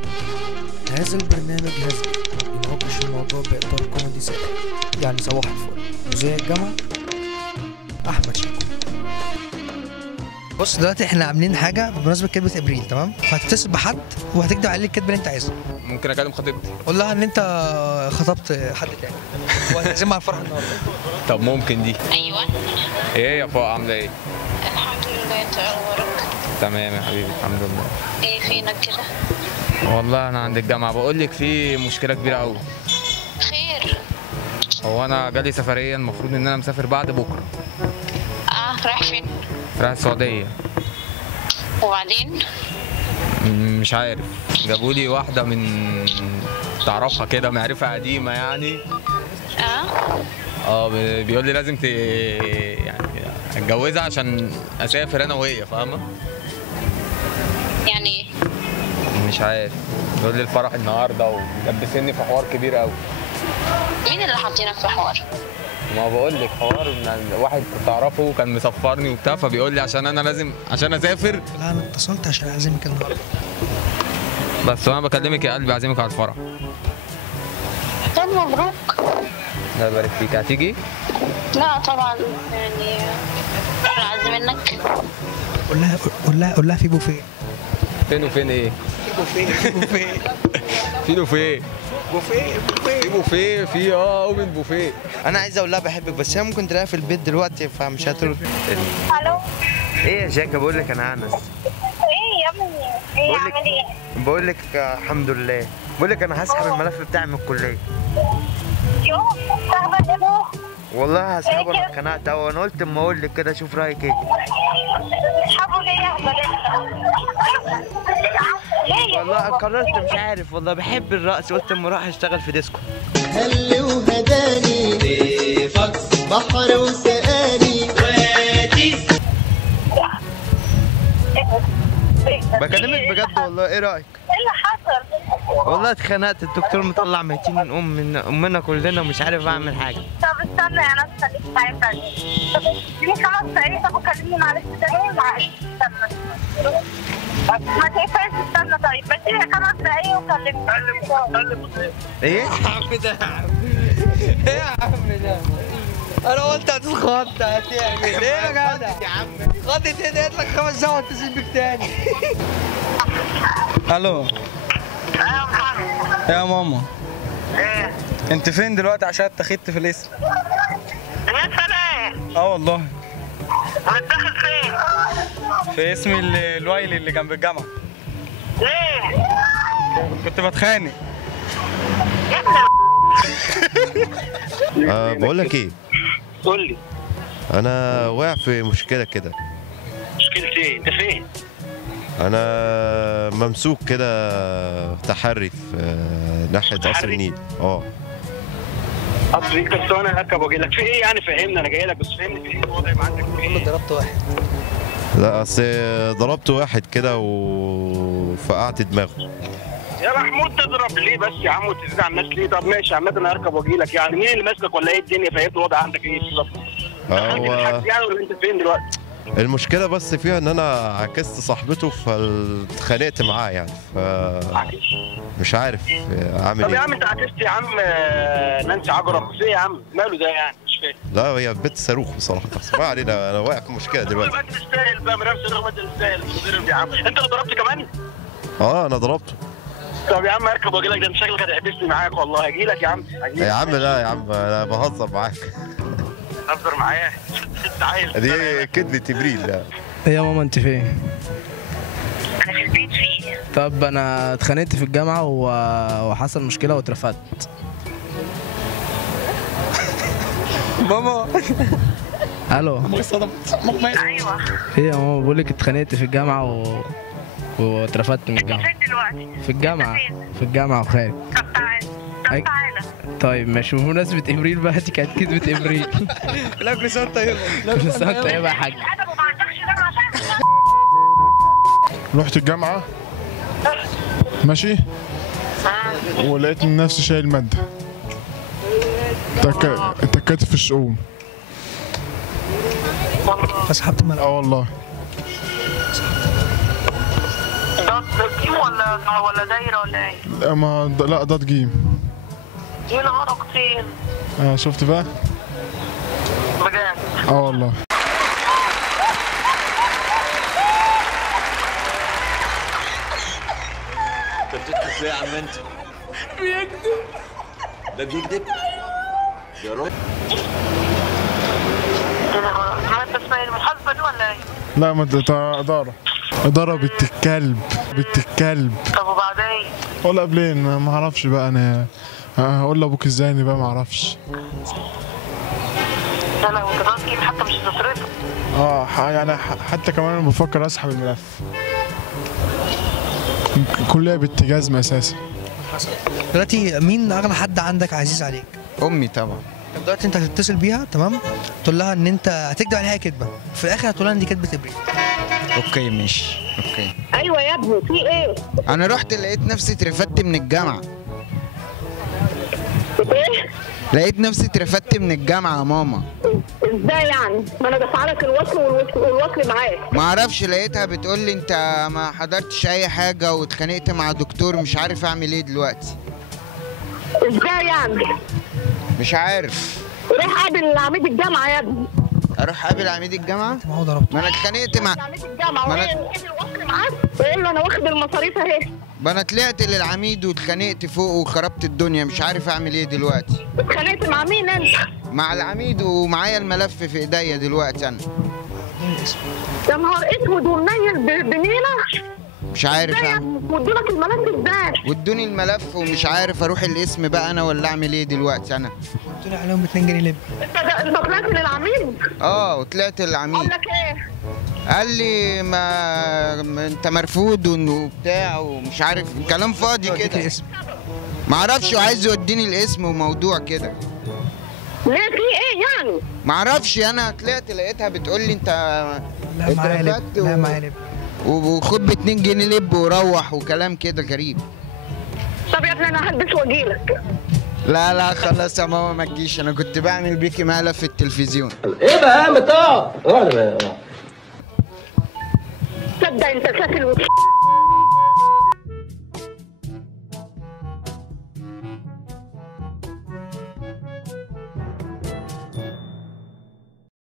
هذا البرنامج يناقش الموضوع بإطار كوميدي ساخر، يعني صباح الفل. مذيع الجامعة أحمد شيكو. بص دلوقتي احنا عاملين حاجة بمناسبة كتبة ابريل، تمام؟ فهتتصل بحد وهتكتب عليه الكتبة اللي انت عايزها. ممكن اكلم خطيبتي قول لها ان انت خطبت حد تاني وهتعزمها على الفرح النهارده. طب ممكن دي. ايوه. ايه يا فوق عامله ايه؟ الحمد لله، انت اخبارك؟ تمام يا حبيبي الحمد لله. ايه فينك كده؟ والله انا عند الجامعه، بقول لك في مشكله كبيره قوي. خير. هو انا جالي سفريه، المفروض ان انا مسافر بعد بكره. رايح فين؟ رايح السعوديه. وبعدين؟ مش عارف، جابوا لي واحده من تعرفها كده، معرفه قديمه يعني. بيقول لي لازم يعني اتجوزها عشان اسافر انا وهي، فاهمه؟ يعني ايه؟ مش عارف، بيقول لي الفرح النهارده ولبسني في حوار كبير قوي. مين اللي حاطينك في حوار؟ ما بقول لك حوار ان واحد كنت اعرفه كان مسفرني وبتاع، فبيقول لي عشان انا لازم عشان اسافر. لا انا اتصلت عشان اعزمك النهارده. بس وانا بكلمك يا قلبي اعزمك على الفرح. طب مبروك. الله يبارك فيك، هتيجي؟ لا طبعا، يعني احنا عازمينك. قول لها في بوفيه. فين وفين ايه؟ في بوفيه في بوفيه في بوفيه في اوبن بوفيه. انا عايز اقول لها بحبك، بس هي ممكن تلاقيها في البيت دلوقتي فمش هترد. الو. ايه يا جاكا، بقول لك انا انس. ايه يا ابني؟ ايه عامل ايه؟ بقول لك الحمد لله. بقول لك انا هسحب الملف بتاعي من الكليه. يوه تهبل يا بابا. والله هسحبه، انا اتخنقت قوي. انا قلت اما اقول لك كده اشوف رايك ايه. اسحبه ليه يا اهبل انت؟ والله قررت مش عارف، والله بحب الرقص، قلت اما اروح اشتغل في ديسكو. هل وهداني في فقس بحر وسقاني وادي. بكلمك بجد والله، ايه رايك؟ ايه اللي حصل؟ والله اتخنقت، الدكتور مطلع ميتين من امنا كلنا ومش عارف اعمل حاجه. طب استنى يا ناس، خليك معايا ثانية. طب اديني 5 دقايق، طب كلمني معلش تاني. معلش استنى. ما تقفلش، استنى طيب، بديني 5 دقايق وكلمني. ايه؟ يا عم ده ايه يا عم ده؟ انا قلت هتتخض، هتعمل ايه يا جدع؟ يا عم خضت ايه؟ اديت لك 5 دقايق واتصل بيك تاني. الو يا ماما. ايه؟ انت فين دلوقتي عشان اتخذت في الاسم؟ لسه ايه؟ والله. هتدخل فين؟ في اسم الويلي اللي جنب الجامعه. ليه؟ كنت بتخانق. بقول لك ايه؟ قول لي. انا واقع في مشكله كده. مشكلة ايه؟ انت فين؟ انا ممسوك كده تحري في ناحيه قصر النيل. قصر النيل. بس انا هركب واجي لك في ايه يعني؟ فهمني، انا جاي لك بس فهمني في ايه الوضع يبقى عندك في ايه؟ ضربت واحد. لا اصل ضربت واحد كده وفقعت دماغه. يا محمود تضرب ليه بس يا عم وتزيد على الناس ليه؟ طب ماشي عامة انا هركب واجي لك. يعني مين اللي ماسكك ولا ايه الدنيا؟ فهمت الوضع عندك ايه بالظبط؟ هو يعني ولا انت فين دلوقتي؟ المشكله بس فيها ان انا عكست صاحبته فاتخانقت معاه يعني، مش عارف اعمل ايه. طب يا عم انت عكست يا عم نانسي عجرم في ايه يا عم؟ ماله ده يعني؟ مش فاهم. لا هي بنت صاروخ بصراحه، بس ما علينا، انا واقع في مشكله دلوقتي. ما تستاهل بقى مرمس الرغم انت تستاهل. يا عم انت اللي ضربت كمان؟ انا ضربته. طب يا عم اركب واجي لك، ده انت شكلك هتحبسني معاك والله. هجي لك يا عم، يا عم. لا يا عم انا بهزر معاك. هزر معايا؟ انت عايز دي كدبة ابريل. لا ايه يا ماما انت فين؟ انا في البيت. في ايه؟ طب انا اتخانقت في الجامعه وحصل مشكله واترفدت. ماما. الو. ايوه. ايه يا ماما، بقول لك اتخانقت في الجامعه واترفدت من الجامعه. فين دلوقتي؟ في الجامعه. في الجامعه وخارج. طب تعالى. طب تعالى. طيب ماشي. بمناسبة ابريل بقى، دي كانت كذبة ابريل. لا كل سنه طيبه. كل سنة طيبة يا حاج. رحت الجامعة ماشي، ولقيت نفسي شايل مادة. اتكيت في الشؤون. فسحبت الملعب. والله. جيم ولا دايره ولا ايه؟ لا ضاد جيم. يا نهار كتير. شفت بقى؟ بجد؟ والله. انت بتضحك ليه يا عم انت؟ بيكذب. ده بيكذب؟ يا راجل. انت اسمها المحاسبه دي ولا ايه؟ لا ما إدارة بنت الكلب. طب وبعدين؟ ولا قبلين ما اعرفش بقى انا هقول لابوك ازاي اني بقى ما اعرفش. لا وانت ضاغط حتى مش هتصرفه. يعني حتى كمان انا بفكر اسحب الملف. كلها بنت جزمة اساسا. دلوقتي مين اغلى حد عندك عزيز عليك؟ امي طبعا. طب دلوقتي انت هتتصل بيها تمام، تقول لها ان انت هتكدب عليها كدبه، في الاخر هتقول لها ان دي كدبه ابريل. اوكي ماشي اوكي. ايوه يا ابني في ايه؟ انا رحت لقيت نفسي اترفدت من الجامعه. ايه؟ لقيت نفسي اترفدت من الجامعه يا ماما. ازاي يعني؟ ما انا دافعه لك الوصل والوصل معاك. ما اعرفش، لقيتها بتقول لي انت ما حضرتش اي حاجه واتخانقت مع دكتور، مش عارف اعمل ايه دلوقتي. ازاي يعني؟ مش عارف. روح قابل عميد الجامعه يا ابني. اروح قابل عميد الجامعه؟ ما هو ضربته. ما انا اتخانقت مع عميد الجامعه وقابل الوصل معاك وقول له انا واخد المصاريف اهي. ما انا طلعت للعميد واتخانقت فوق وخربت الدنيا، مش عارف اعمل ايه دلوقتي. اتخانقت مع مين انت؟ مع العميد ومعايا الملف في ايديا دلوقتي انا. يا نهار اسود ومنيل بنيله. مش عارف وادولك الملف ازاي؟ وادوني الملف ومش عارف اروح القسم بقى انا ولا اعمل ايه دلوقتي انا. قلت له عليهم 2 جنيه لب. انت طلعت للعميد؟ وطلعت للعميد. قال لك ايه؟ قال لي ما انت مرفوض وبتاع ومش عارف كلام فاضي كده. ما اعرفش، وعايز يوديني القسم وموضوع كده. ليه في ايه يعني؟ ما اعرفش، انا طلعت لقيتها بتقول لي انت لا معايا لب. لا معايا لب. وخد ب 2 جنيه لب وروح وكلام كده غريب. طب يا ابني انا هلبس واجيلك. لا خلاص يا ماما ما تجيش، انا كنت بعمل بيكي مقلب في التلفزيون. ايه بقى يا عم؟ تصدق انت سافل